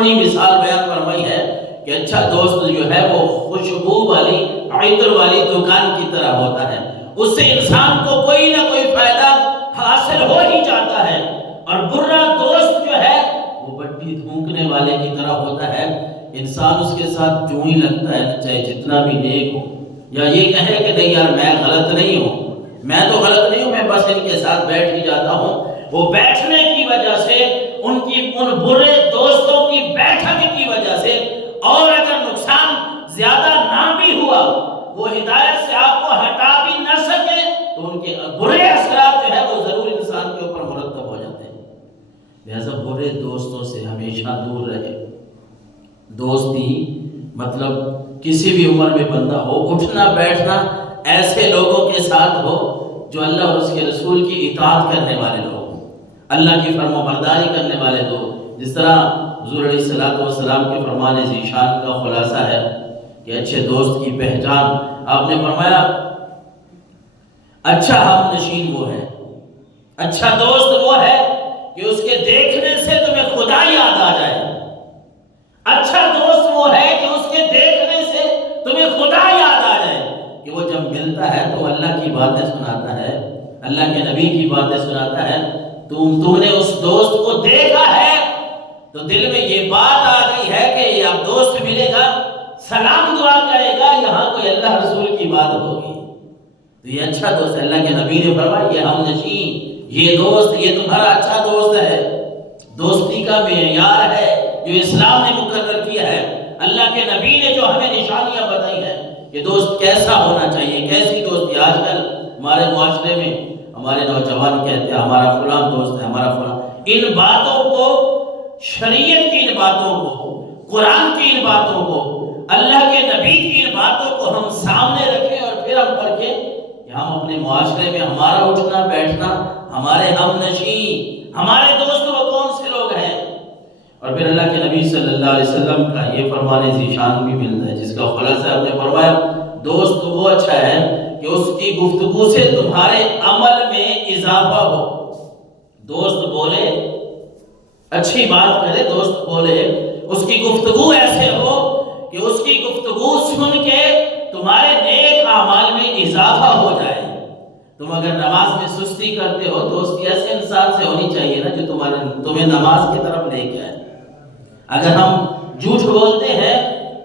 سونی مثال بیان فرمائی ہے کہ اچھا دوست جو ہے وہ خوشبو والی عطر والی دکان کی طرح ہوتا ہے، اس سے انسان کو کوئی نہ کوئی فائدہ حاصل ہو ہی جاتا ہے، اور برا دوست جو ہے وہ بٹی تھونکنے والے کی طرح ہوتا ہے، انسان اس کے ساتھ جو ہی لگتا ہے چاہے جتنا بھی نیک ہو، یا یہ کہے کہ نہیں یار میں غلط نہیں ہوں، میں تو غلط نہیں ہوں، میں بس ان کے ساتھ بیٹھ ہی جاتا ہوں، وہ بیٹھنے کی وجہ سے ان برے دوستوں کی بیٹھک کی وجہ سے، اور اگر نقصان زیادہ نہ بھی ہوا، وہ ہدایت سے آپ کو ہٹا بھی نہ سکے، تو ان کے برے اثرات جو ہے وہ ضرور انسان کے اوپر مرتب ہو جاتے ہیں۔ لہذا برے دوستوں سے ہمیشہ دور رہے۔ دوستی مطلب کسی بھی عمر میں بندہ ہو، اٹھنا بیٹھنا ایسے لوگوں کے ساتھ ہو جو اللہ اور اس کے رسول کی اطاعت کرنے والے لوگ ہوں، اللہ کی فرما برداری کرنے والے لوگ۔ جس طرح حضور علیہ السلام کے فرمان ذیشان کا خلاصہ ہے کہ اچھے دوست کی پہچان، آپ نے فرمایا اچھا ہم نشین وہ ہے، اچھا دوست وہ ہے کہ اس کے دیکھنے سے تمہیں خدا یاد آ جائے، اچھا دوست وہ ہے کہ اس کے دیکھنے سے تمہیں خدا یاد آ جائے، کہ وہ جب ملتا ہے تو اللہ کی باتیں سناتا ہے، اللہ کے نبی کی باتیں سناتا ہے، تو نے اس دوست کو دیکھا ہے تو دل میں یہ بات آ گئی ہے کہ یہ اب دوست ملے گا، سلام دعا کرے گا، یہاں کوئی اللہ رسول کی بات ہوگی، تو یہ اچھا دوست ہے۔ اللہ کے نبی نے فرمایا یہ ہم نشین، یہ دوست، یہ تمہارا اچھا دوست ہے۔ دوستی کا معیار ہے جو اسلام نے مقرر کیا ہے، اللہ کے نبی نے جو ہمیں نشانیاں بتائی ہیں کہ دوست کیسا ہونا چاہیے، کیسی دوستی۔ آج کل ہمارے معاشرے میں ہمارے نوجوان کہتے ہیں ہمارا فلاں دوست ہے، ہمارا فلاں، ان باتوں کو، شریعت کی ان باتوں کو، قرآن کی ان باتوں کو، اللہ کے نبی کی ان باتوں کو ہم سامنے رکھیں اور پھر ہم پرکھیں کہ ہم اپنے معاشرے میں ہمارا اٹھنا بیٹھنا، ہمارے ہم نشین، ہمارے دوست وہ کون سے لوگ ہیں۔ اور پھر اللہ کے نبی صلی اللہ علیہ وسلم کا یہ فرمان ذیشان بھی ملتا ہے جس کا خلاصہ آپ نے فرمایا دوست وہ اچھا ہے کہ اس کی گفتگو سے تمہارے عمل میں اضافہ ہو۔ دوست بولے، اچھی بات کرے، دوست بولے، اس کی گفتگو ایسے ہو کہ اس کی گفتگو سن کے تمہارے نیک اعمال میں اضافہ ہو جائے۔ تم اگر نماز میں سستی کرتے ہو، دوستی ایسے انسان سے ہونی چاہیے نا جو تمہیں نماز کی طرف لے کے آئے۔ اگر ہم جھوٹ بولتے ہیں،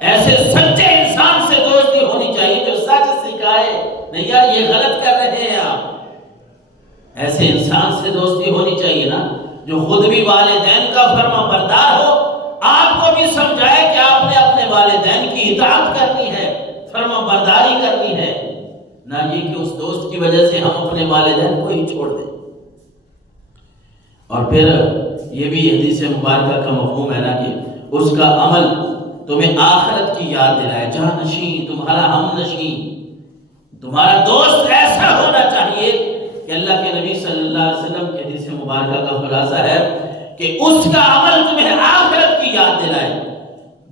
ایسے سچے انسان سے دوستی ہونی چاہیے جو سچ سکھائے، نہیں یار یہ غلط کر رہے ہیں آپ، ایسے انسان سے دوستی ہونی چاہیے نا جو خود بھی والدین کا فرما بردار ہو، آپ کو بھی سمجھائے کہ آپ نے اپنے والدین کی اطاعت کرنی ہے، فرما برداری کرنی ہے، نہ یہ کہ اس دوست کی وجہ سے ہم اپنے والدین کو ہی چھوڑ دیں۔ اور پھر یہ بھی حدیث مبارکہ کا مفہوم ہے نا کہ اس کا عمل تمہیں آخرت کی یاد دلائے، جہاں نشین، تمہارا ہم نشین، تمہارا دوست ایسا ہونا چاہیے کہ اللہ کے نبی صلی اللہ علیہ وسلم کے حدیث مبارکہ کا خلاصہ ہے کہ اس کا عمل تمہیں آخرت کی یاد دلائے۔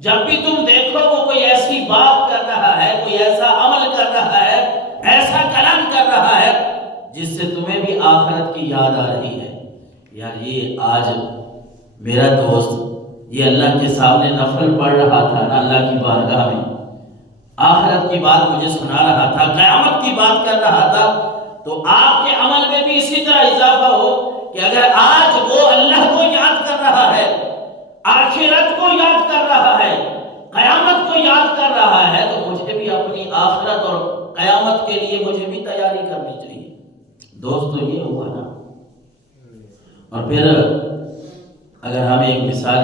جب بھی تم دیکھو وہ کوئی ایسی بات کر رہا ہے، کوئی ایسا عمل کر رہا ہے، ایسا کلام کر رہا ہے جس سے تمہیں بھی آخرت کی یاد آ رہی ہے، یار یہ آج میرا دوست یہ اللہ کے سامنے نفل پڑھ رہا تھا نا اللہ کی بارگاہ میں، آخرت کی بات مجھے سنا رہا تھا، قیامت کی بات کر رہا تھا، تو آپ کے عمل میں بھی اسی طرح اضافہ ہو کہ اگر آج وہ اللہ کو یاد کر رہا ہے، آخرت کو یاد کر رہا ہے، قیامت کو یاد کر رہا ہے، تو مجھے بھی اپنی آخرت اور قیامت کے لیے مجھے بھی تیاری کرنی چاہیے۔ دوست تو یہ ہوا نا۔ اور پھر اگر ہمیں ایک مثال